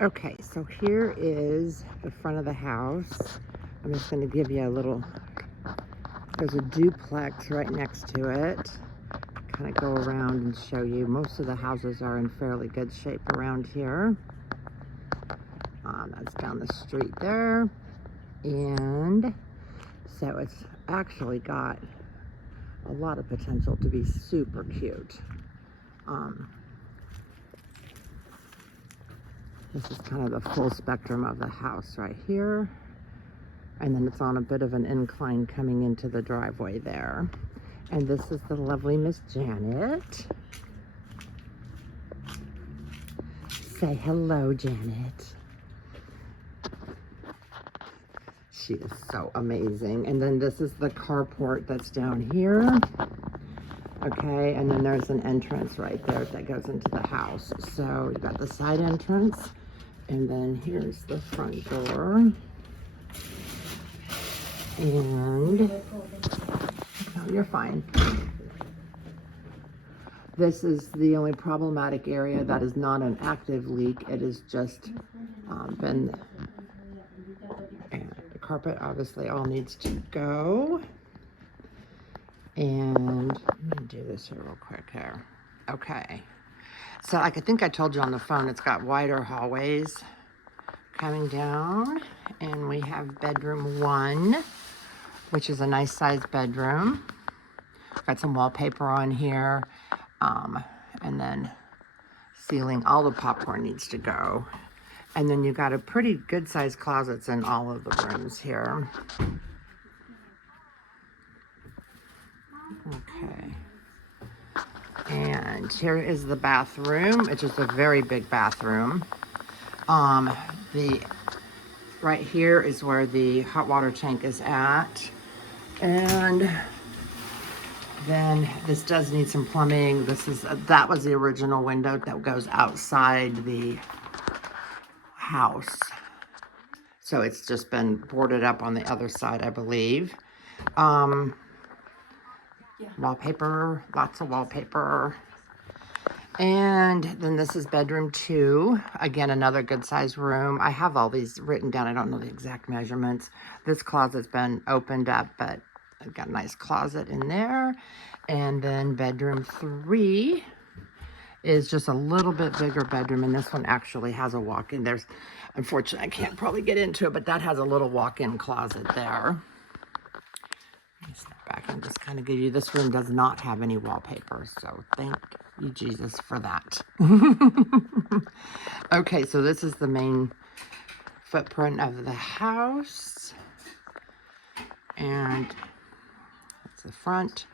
Okay, so here is the front of the house. I'm just going to give you a little, there's a duplex right next to it. Kind of go around and show you. Most of the houses are in fairly good shape around here. That's down the street there. And so it's actually got a lot of potential to be super cute. This is kind of the full spectrum of the house right here. And then it's on a bit of an incline coming into the driveway there. And this is the lovely Miss Janet. Say hello, Janet. She is so amazing. And then this is the carport that's down here. Okay, and then there's an entrance right there that goes into the house. So you got the side entrance, and then here's the front door. And no, you're fine. This is the only problematic area that is not an active leak. It has just been, and the carpet obviously all needs to go. And let me do this here real quick here. Okay. So like I think I told you on the phone, it's got wider hallways coming down. And we have bedroom 1, which is a nice sized bedroom. Got some wallpaper on here. And then ceiling, all the popcorn needs to go. And then you got a pretty good sized closets in all of the rooms here. Okay. And here is the bathroom. It's just a very big bathroom. Right here is where the hot water tank is at. And then this does need some plumbing. That was the original window that goes outside the house. So it's just been boarded up on the other side, I believe. Wallpaper, lots of wallpaper. And then this is bedroom 2. Again, another good sized room. I have all these written down. I don't know the exact measurements. This closet's been opened up, but I've got a nice closet in there. And then bedroom 3 is just a little bit bigger bedroom. And this one actually has a walk-in. Unfortunately, I can't probably get into it, but that has a little walk-in closet there. Let me step back and just kind of give you, this room does not have any wallpaper, so thank you, Jesus, for that. Okay, so this is the main footprint of the house. And that's the front.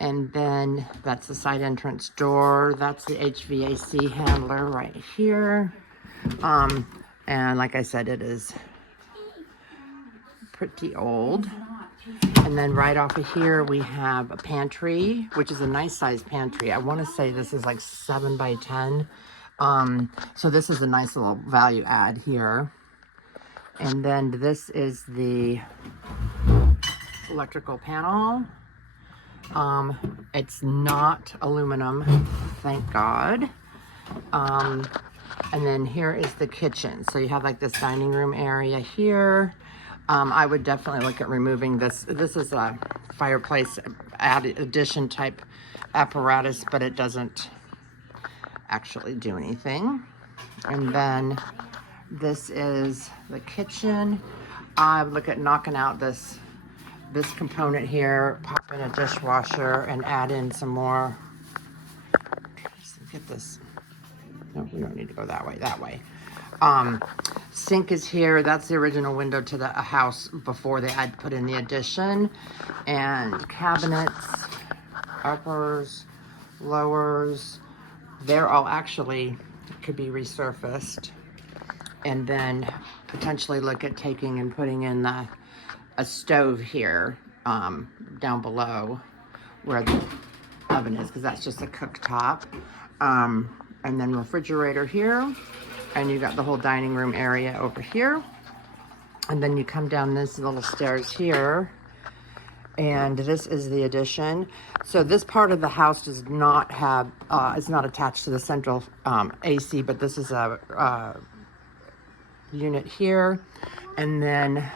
And then that's the side entrance door. That's the HVAC handler right here. And like I said, it is pretty old. And then right off of here, we have a pantry, which is a nice size pantry. I want to say this is like 7 by 10. So this is a nice little value add here. And then this is the electrical panel. It's not aluminum, thank God. And then here is the kitchen. So you have like this dining room area here. I would definitely look at removing this. This is a fireplace addition type apparatus, but it doesn't actually do anything. And then this is the kitchen. I would look at knocking out this component here, pop in a dishwasher, and add in some more. Get this. No, we don't need to go that way. Sink is here. That's the original window to the house before they had put in the addition. And cabinets, uppers, lowers, they're all actually could be resurfaced. And then potentially look at taking and putting in a stove here down below where the oven is, because that's just a cooktop. And then refrigerator here. And you got the whole dining room area over here. And then you come down this little stairs here. And this is the addition. So this part of the house does not have, it's not attached to the central AC, but this is a unit here, and then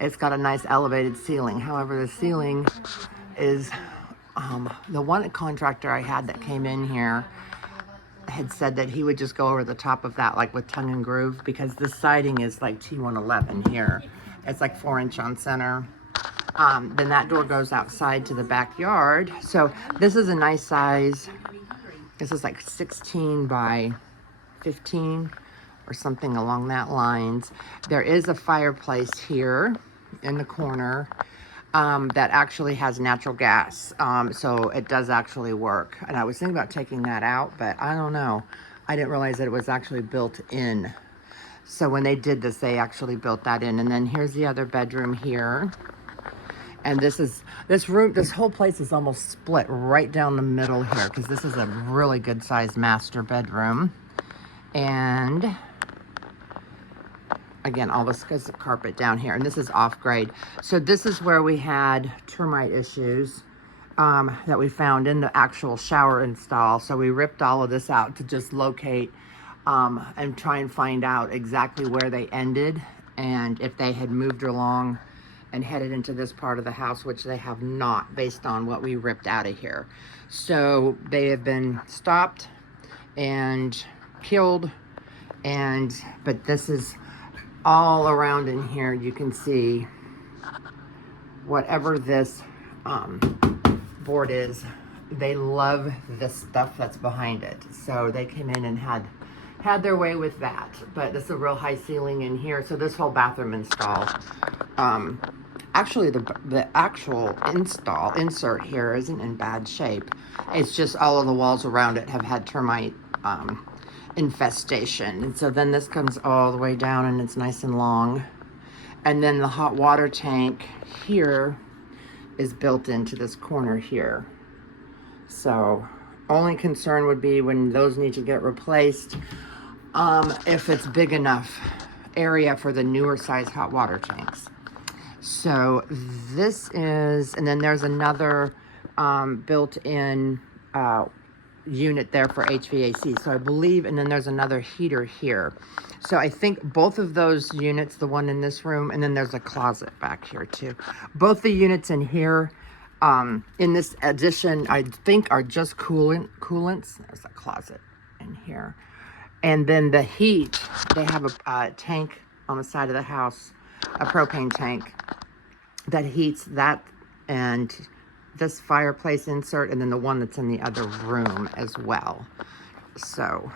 it's got a nice elevated ceiling. However, the ceiling is, the one contractor I had that came in here had said that he would just go over the top of that, like with tongue and groove, because the siding is like T111 here. It's like 4-inch on center. Then that door goes outside to the backyard. So this is a nice size. This is like 16 by 15 or something along that lines. There is a fireplace here in the corner that actually has natural gas. So it does actually work. And I was thinking about taking that out, but I don't know. I didn't realize that it was actually built in. So when they did this, they actually built that in. And then here's the other bedroom here. And this whole place is almost split right down the middle here, because this is a really good sized master bedroom. And again, all this is carpet down here, and this is off grade. So this is where we had termite issues that we found in the actual shower install. So we ripped all of this out to just locate and try and find out exactly where they ended and if they had moved along and headed into this part of the house, which they have not, based on what we ripped out of here. So they have been stopped and killed, but this is all around in here. You can see whatever this board is, they love this stuff that's behind it. So they came in and had their way with that. But this is a real high ceiling in here. So this whole bathroom install, actually the actual insert here isn't in bad shape. It's just all of the walls around it have had termite infestation. And so then this comes all the way down and it's nice and long. And then the hot water tank here is built into this corner here. So only concern would be when those need to get replaced, if it's big enough area for the newer size hot water tanks. So this is, and then there's another built-in unit there for HVAC. So I believe, and then there's another heater here. So I think both of those units, the one in this room, and then there's a closet back here too. Both the units in here, in this addition, I think are just coolants. There's a closet in here. And then the heat, they have a tank on the side of the house, a propane tank that heats that and this fireplace insert, and then the one that's in the other room as well. So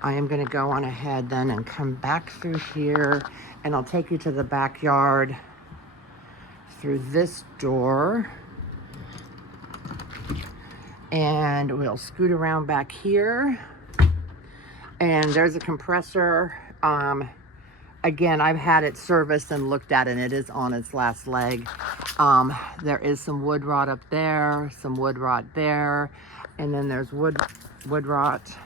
I am going to go on ahead then and come back through here, and I'll take you to the backyard through this door, and we'll scoot around back here. And there's a compressor. Again, I've had it serviced and looked at, and it is on its last leg. There is some wood rot up there, some wood rot there, and then there's wood rot.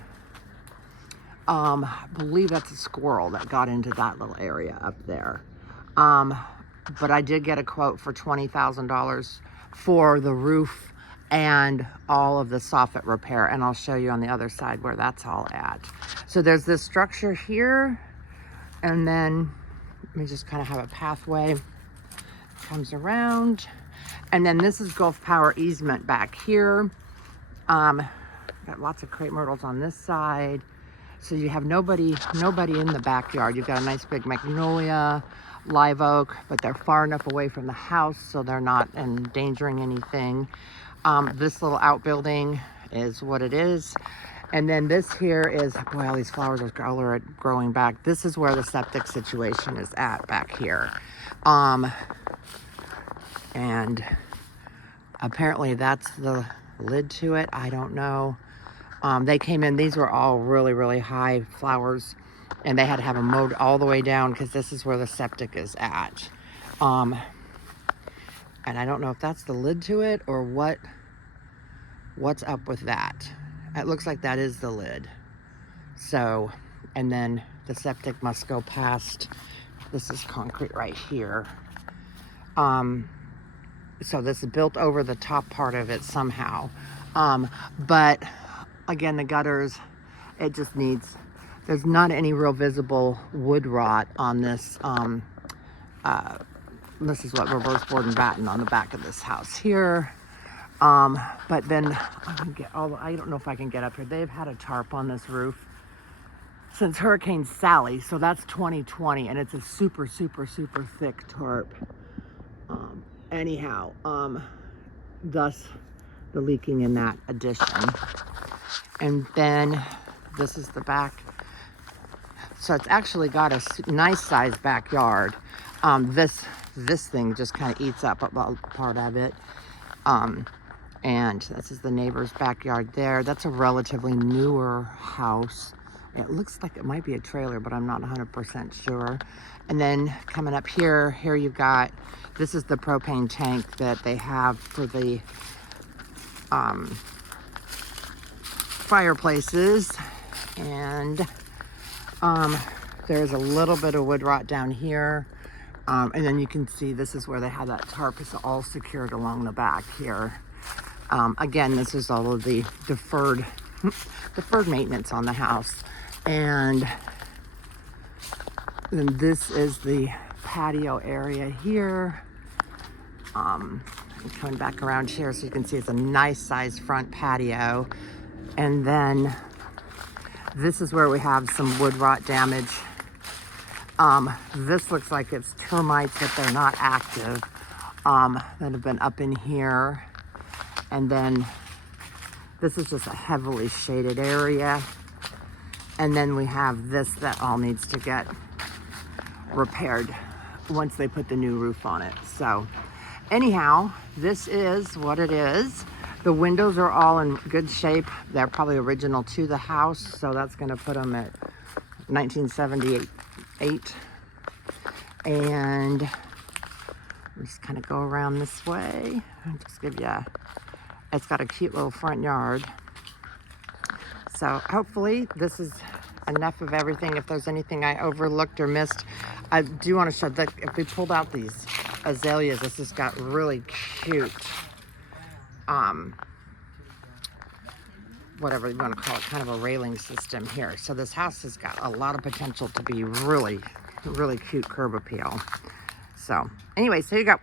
I believe that's a squirrel that got into that little area up there. But I did get a quote for $20,000 for the roof and all of the soffit repair, and I'll show you on the other side where that's all at. So there's this structure here, and then let me just kind of have a pathway, comes around, and then this is Gulf Power easement back here. Got lots of crepe myrtles on this side, so you have nobody in the backyard. You've got a nice big magnolia, live oak, but they're far enough away from the house so they're not endangering anything. This little outbuilding is what it is. And then this here is, boy, all these flowers are growing back. This is where the septic situation is at back here. And apparently that's the lid to it. I don't know. They came in, these were all really, really high flowers, and they had to have them mowed all the way down because this is where the septic is at. And I don't know if that's the lid to it or what's up with that. It looks like that is the lid. So, and then the septic must go past, this is concrete right here. So this is built over the top part of it somehow. But again, the gutters, it just needs There's not any real visible wood rot on this. This is what reverse board and batten on the back of this house here. But then I can get I don't know if I can get up here. They've had a tarp on this roof since Hurricane Sally, so that's 2020, and it's a super, super, super thick tarp. Anyhow, thus the leaking in that addition. And then this is the back. So it's actually got a nice sized backyard. This thing just kind of eats up a part of it. And this is the neighbor's backyard there. That's a relatively newer house. It looks like it might be a trailer, but I'm not 100% sure. And then coming up here you've got, this is the propane tank that they have for the fireplaces. And there's a little bit of wood rot down here. And then you can see this is where they have that tarp. It's all secured along the back here. Again, this is all of the deferred maintenance on the house. And then this is the patio area here. Coming back around here so you can see it's a nice sized front patio. And then this is where we have some wood rot damage. This looks like it's termites, but they're not active, that have been up in here. And then this is just a heavily shaded area. And then we have this that all needs to get repaired once they put the new roof on it. So anyhow, this is what it is. The windows are all in good shape. They're probably original to the house, so that's going to put them at 1978. And we just kind of go around this way and just give you it's got a cute little front yard. So hopefully this is enough of everything. If there's anything I overlooked or missed, I do want to show that if we pulled out these azaleas, this has got really cute, whatever you want to call it, kind of a railing system here. So this house has got a lot of potential to be really, really cute curb appeal. So anyways, here you go.